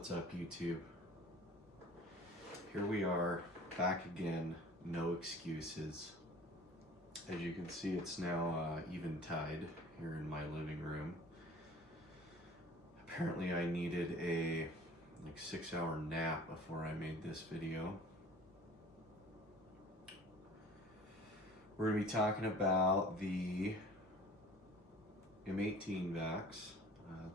What's up, YouTube? Here we are, back again, no excuses. As you can see, it's now eventide here in my living room. Apparently I needed a 6-hour nap before I made this video. We're going to be talking about the M18 vacs,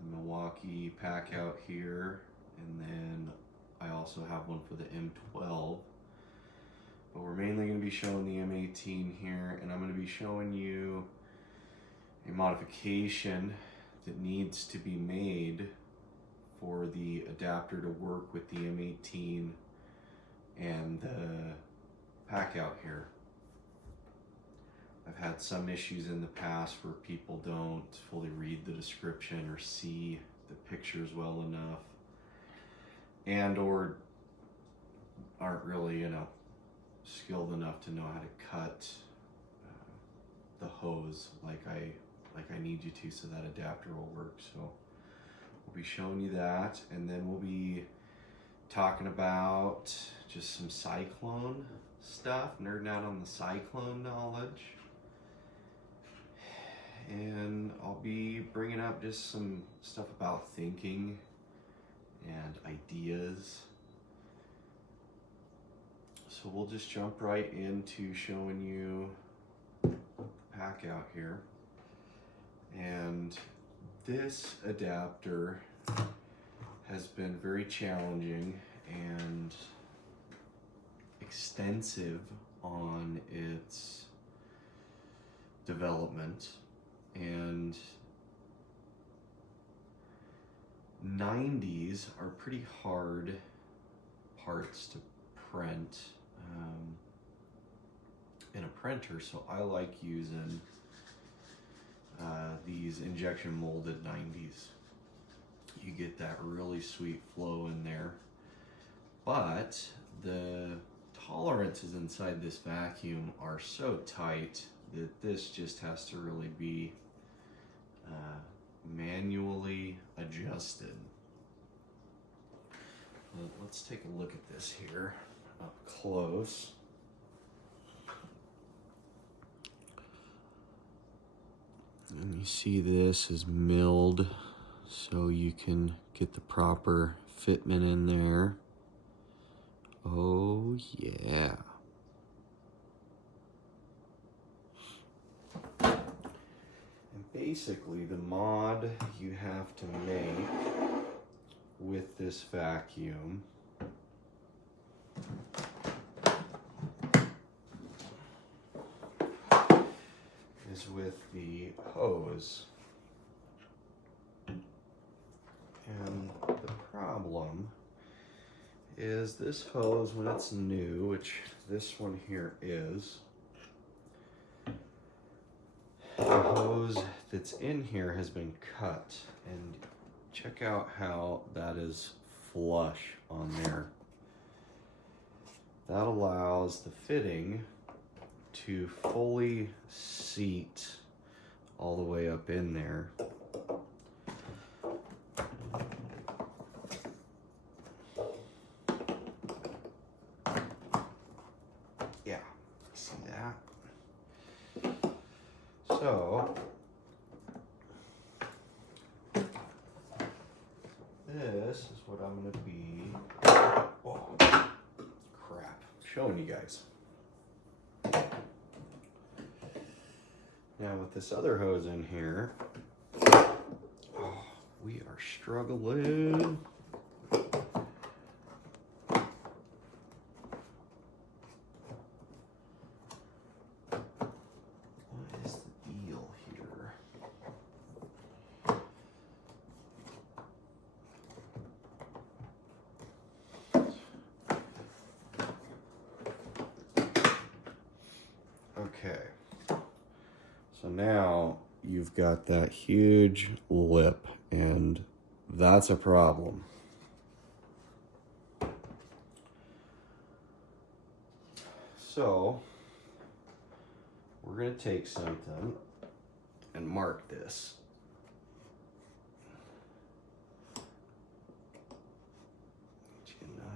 the Milwaukee Packout here, and then I also have one for the M12. But we're mainly going to be showing the M18 here, and I'm going to be showing you a modification that needs to be made for the adapter to work with the M18 and the Packout here. I've had some issues in the past where people don't fully read the description or see the pictures well enough, and or aren't really, skilled enough to know how to cut the hose like I need you to, so that adapter will work. So we'll be showing you that, and then we'll be talking about just some cyclone stuff, nerding out on the cyclone knowledge. And I'll be bringing up just some stuff about thinking and ideas. So we'll just jump right into showing you the Packout here. And this adapter has been very challenging and extensive on its development. And 90s are pretty hard parts to print in a printer, so I like using these injection molded 90s. You get that really sweet flow in there, but the tolerances inside this vacuum are so tight that this just has to really be manually adjusted. Let's take a look at this here up close. And you see this is milled, so you can get the proper fitment in there. Oh yeah. Basically, the mod you have to make with this vacuum is with the hose. And the problem is this hose, when it's new, which this one here is, the hose that's in here has been cut, and check out how that is flush on there. That allows the fitting to fully seat all the way up in there. Yeah, see that? So, this is what I'm going to be, showing you guys. Now with this other hose in here, we are struggling. Okay, so now you've got that huge lip, and that's a problem. So we're going to take something and mark this.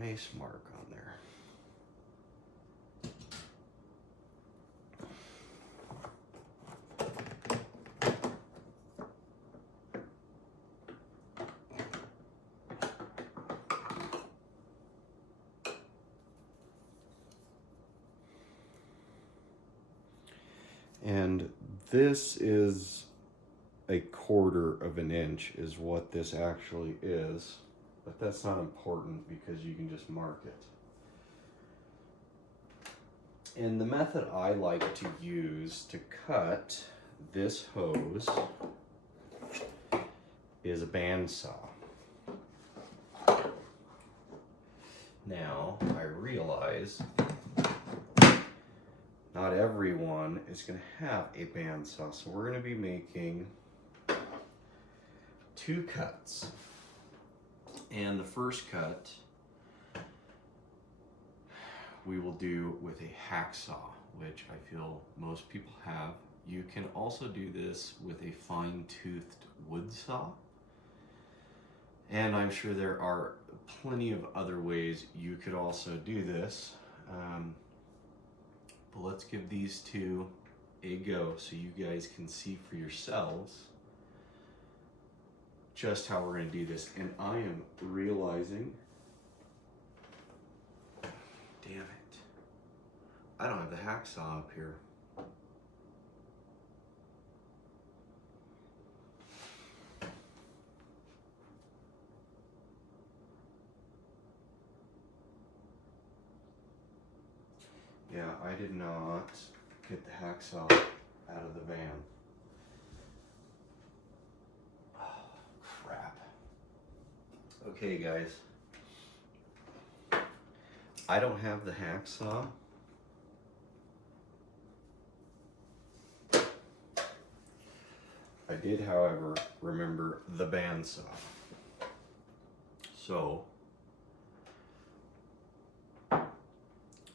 nice mark on there. And this is a 1/4 of an inch is what this actually is, but that's not important because you can just mark it. And the method I like to use to cut this hose is a bandsaw. Now, I realize not everyone is going to have a bandsaw, so we're going to be making 2 cuts. And the first cut we will do with a hacksaw, which I feel most people have. You can also do this with a fine-toothed wood saw. And I'm sure there are plenty of other ways you could also do this. But let's give these 2 a go so you guys can see for yourselves just how we're going to do this. And I am realizing, damn it, I don't have the hacksaw up here. Yeah, I did not get the hacksaw out of the van. Oh, crap. Okay, guys. I don't have the hacksaw. I did, however, remember the bandsaw. So,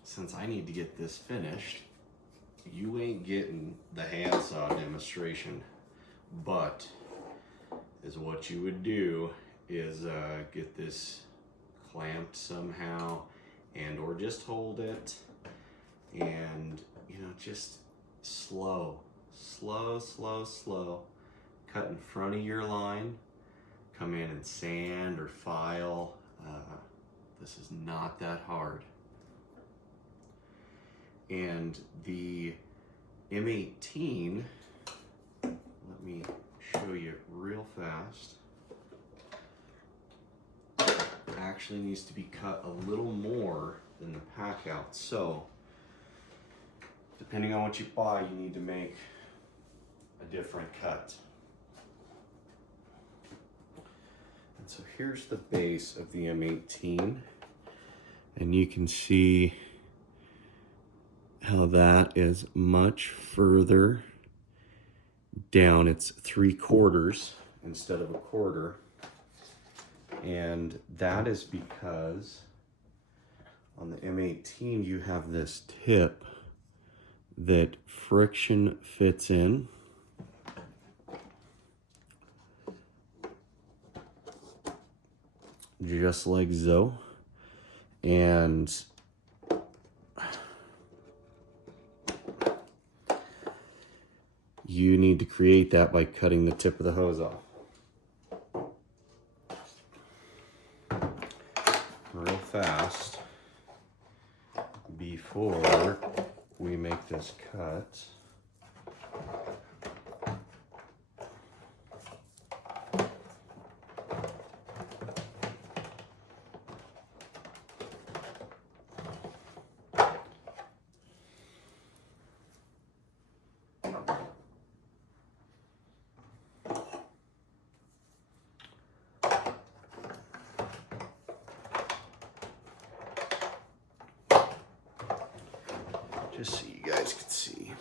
since I need to get this finished, you ain't getting the handsaw demonstration, but is what you would do is get this clamped somehow and or just hold it and, you know, just slow, cut in front of your line, come in and sand or file. This is not that hard. And the M18, let me show you real fast, actually needs to be cut a little more than the Packout. So, depending on what you buy, you need to make a different cut. And so here's the base of the M18, and you can see how that is much further down. It's 3/4 instead of a 1/4. And that is because on the M18 you have this tip that friction fits in. Just like so. And you need to create that by cutting the tip of the hose off. Real fast before we make this cut. Just so you guys can see.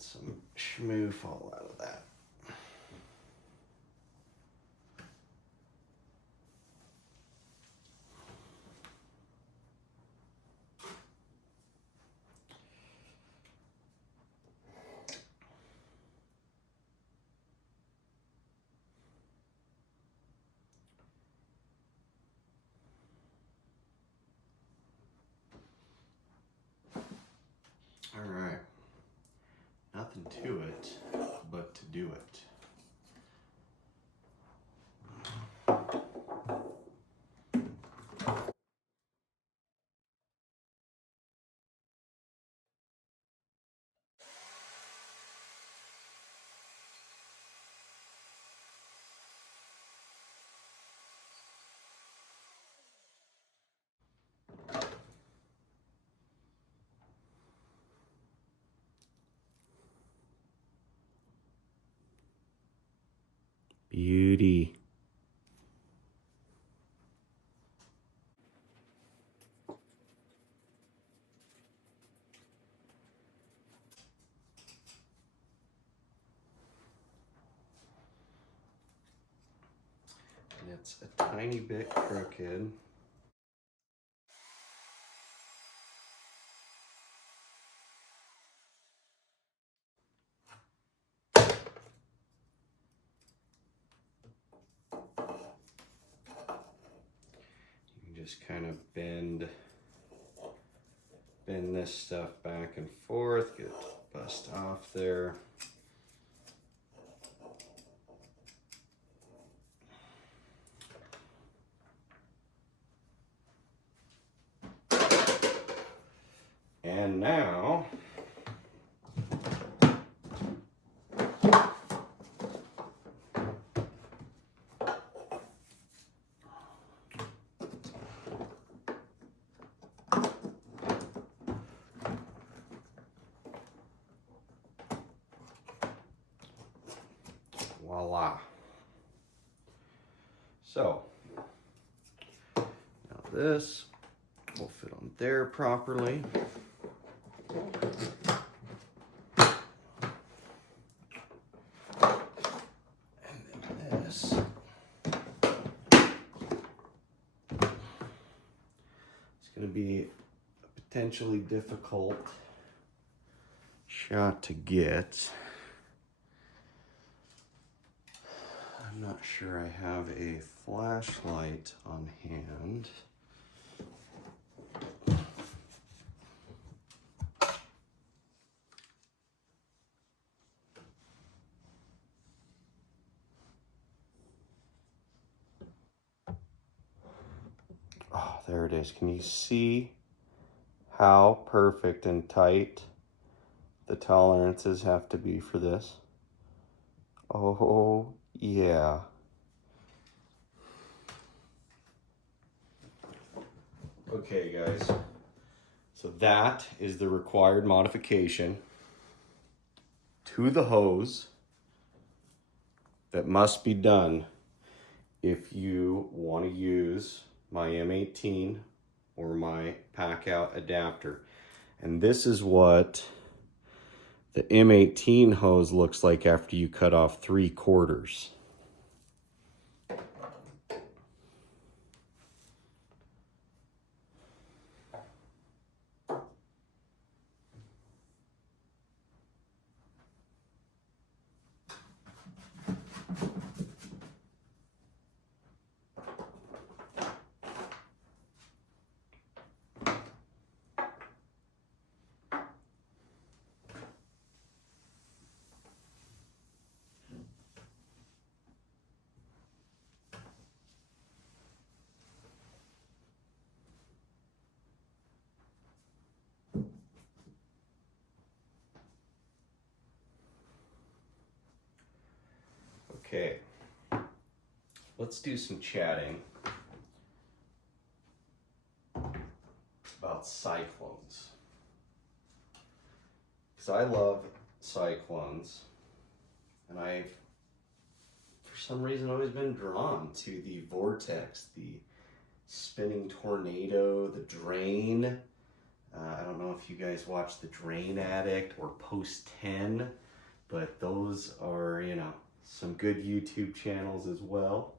Get some schmoo fall out of that. All right, nothing to it but to do it. Beauty. And it's a tiny bit crooked. Just kind of bend this stuff back and forth, get it to bust off there. And now voila. So now this will fit on there properly. And then this is going to be a potentially difficult shot to get. I'm not sure I have a flashlight on hand. Oh, there it is. Can you see how perfect and tight the tolerances have to be for this? Oh, yeah. Okay, guys. So that is the required modification to the hose that must be done if you want to use my M18 or my Packout adapter. And this is what the M18 hose looks like after you cut off 3/4. Okay, let's do some chatting about cyclones. Because I love cyclones, and I've, for some reason, always been drawn to the vortex, the spinning tornado, the drain, I don't know if you guys watch The Drain Addict or Post 10, but those are, you know, some good YouTube channels as well.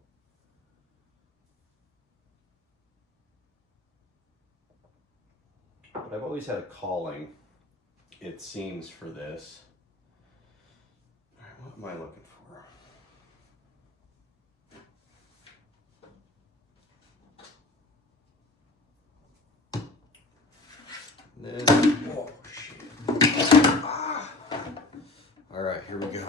But I've always had a calling, it seems, for this. All right, what am I looking for? Then, oh shit. Ah. All right, here we go.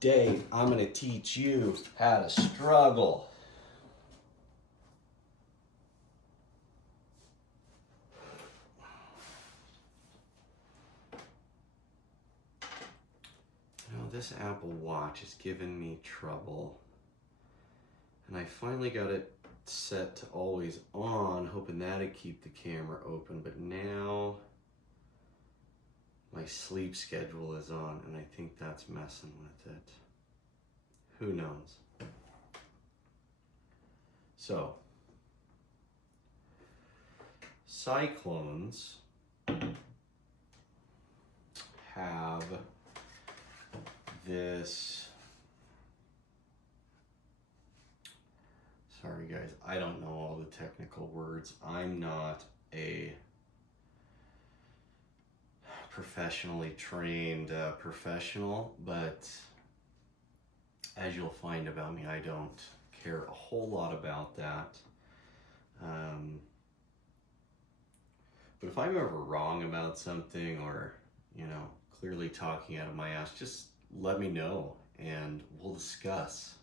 Today, I'm gonna teach you how to struggle. This Apple Watch is giving me trouble, and I finally got it set to always on, hoping that'd keep the camera open, but now my sleep schedule is on, and I think that's messing with it. Who knows? So, cyclones have this, sorry guys, I don't know all the technical words. I'm not a professionally trained professional, but as you'll find about me, I don't care a whole lot about that. But if I'm ever wrong about something, or, you know, clearly talking out of my ass, just let me know and we'll discuss.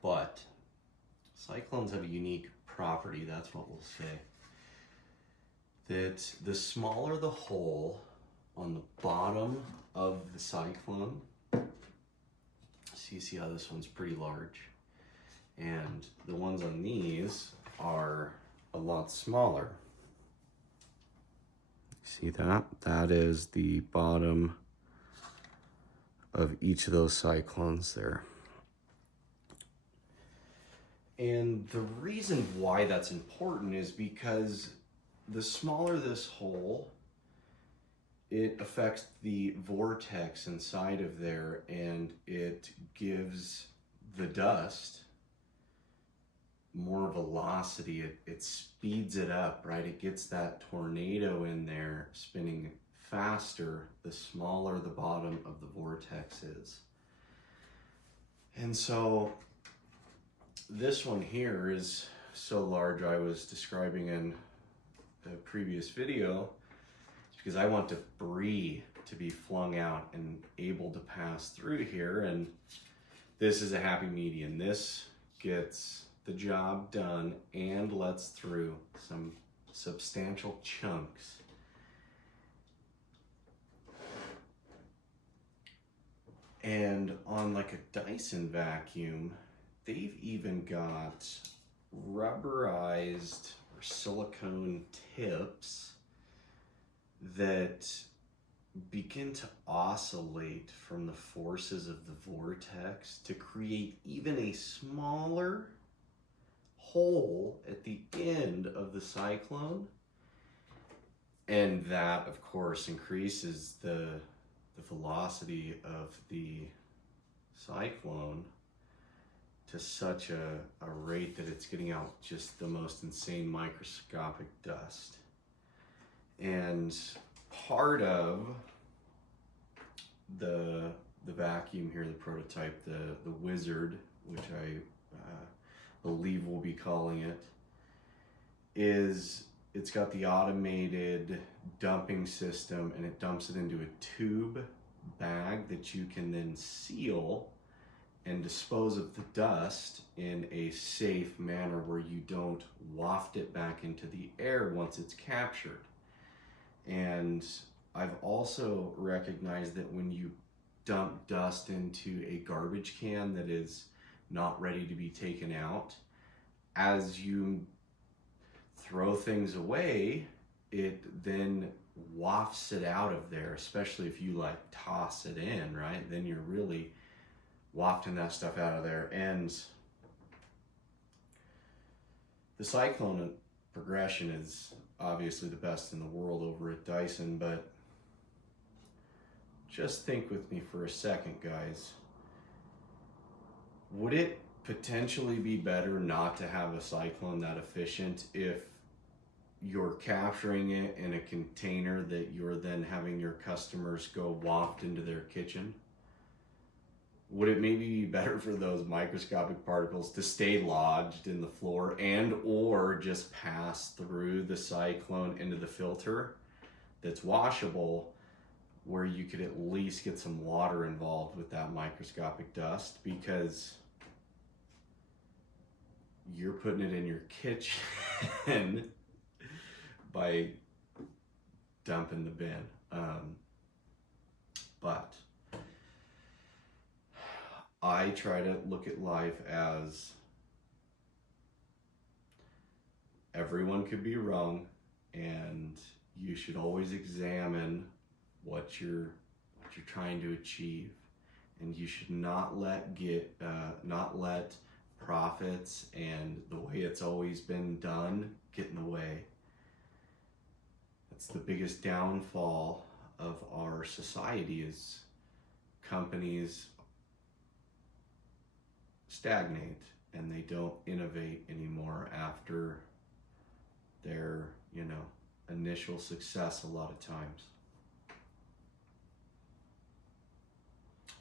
But cyclones have a unique property, that's what we'll say, that the smaller the hole on the bottom of the cyclone, so you see how this one's pretty large, and the ones on these are a lot smaller. See that? That is the bottom of each of those cyclones there. And the reason why that's important is because the smaller this hole, it affects the vortex inside of there, and it gives the dust more velocity. It speeds it up, right? It gets that tornado in there spinning faster the smaller the bottom of the vortex is. And so this one here is so large, I was describing in a previous video, it's because I want debris to be flung out and able to pass through here, and this is a happy medium. This gets the job done and lets through some substantial chunks. And on like a Dyson vacuum, they've even got rubberized or silicone tips that begin to oscillate from the forces of the vortex to create even a smaller hole at the end of the cyclone. And that, of course, increases the velocity of the cyclone to such a rate that it's getting out just the most insane microscopic dust. And part of the vacuum here, the prototype, the Wizard, which I believe we'll be calling it, is it's got the automated dumping system, and it dumps it into a tube bag that you can then seal and dispose of the dust in a safe manner where you don't waft it back into the air once it's captured. And I've also recognized that when you dump dust into a garbage can that is not ready to be taken out, as you throw things away, it then wafts it out of there, especially if you like toss it in, right? Then you're really wafting that stuff out of there. And The cyclone progression is obviously the best in the world over at Dyson, but just think with me for a second, guys. Would it potentially be better not to have a cyclone that efficient if you're capturing it in a container that you're then having your customers go waft into their kitchen? Would it maybe be better for those microscopic particles to stay lodged in the floor and or just pass through the cyclone into the filter that's washable, where you could at least get some water involved with that microscopic dust, because you're putting it in your kitchen by dumping the bin. But I try to look at life as everyone could be wrong, and you should always examine what you're trying to achieve, and you should not let profits and the way it's always been done get in the way. That's the biggest downfall of our society, is companies stagnate and they don't innovate anymore after their, initial success a lot of times.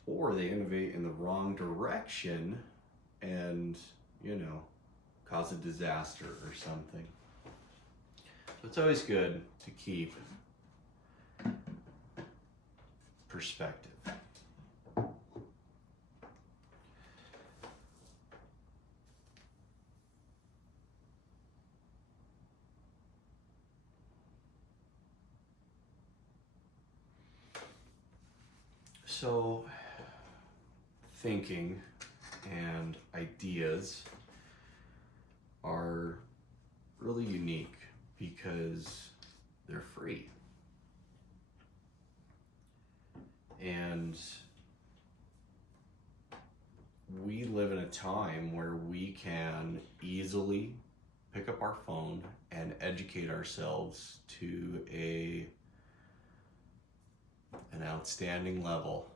Or they innovate in the wrong direction and, cause a disaster or something. So it's always good to keep perspective. So, thinking and ideas are really unique because they're free. And we live in a time where we can easily pick up our phone and educate ourselves to an outstanding level.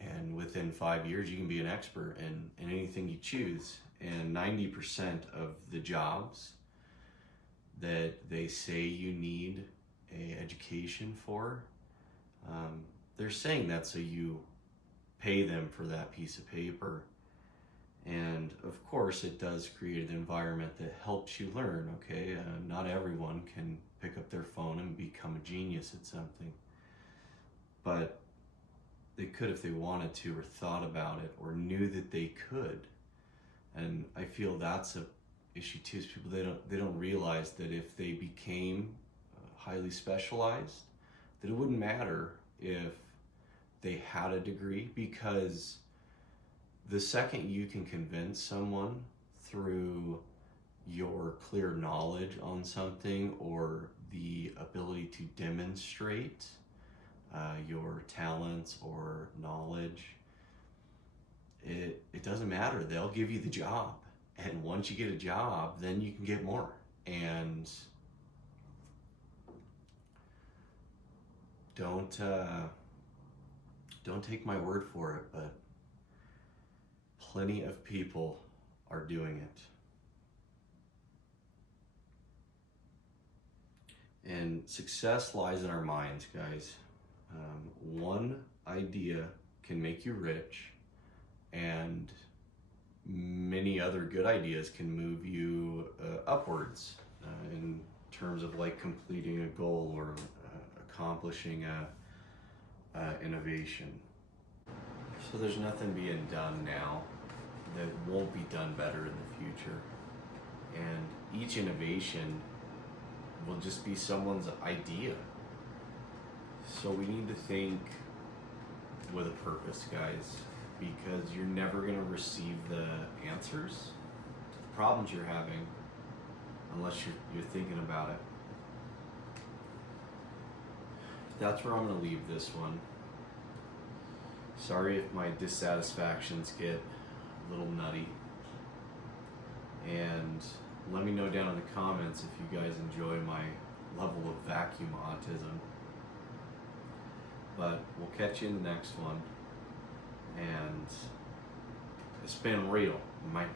And within 5 years, you can be an expert in anything you choose. And 90% of the jobs that they say you need an education for, they're saying that so you pay them for that piece of paper. And of course, it does create an environment that helps you learn, okay? Not everyone can pick up their phone and become a genius at something. But they could if they wanted to, or thought about it, or knew that they could. And I feel that's a issue too, is people, they don't realize that if they became highly specialized, that it wouldn't matter if they had a degree, because the second you can convince someone through your clear knowledge on something or the ability to demonstrate your talents or knowledge, it doesn't matter. They'll give you the job. And once you get a job, then you can get more. And don't take my word for it, but plenty of people are doing it. And success lies in our minds, guys. One idea can make you rich, and many other good ideas can move you upwards in terms of like completing a goal or accomplishing a innovation. So there's nothing being done now that won't be done better in the future. And each innovation will just be someone's idea. So we need to think with a purpose, guys, because you're never going to receive the answers to the problems you're having unless you're thinking about it. That's where I'm going to leave this one. Sorry if my dissatisfactions get a little nutty. And let me know down in the comments if you guys enjoy my level of vacuum autism. But we'll catch you in the next one. And it's been real, mate.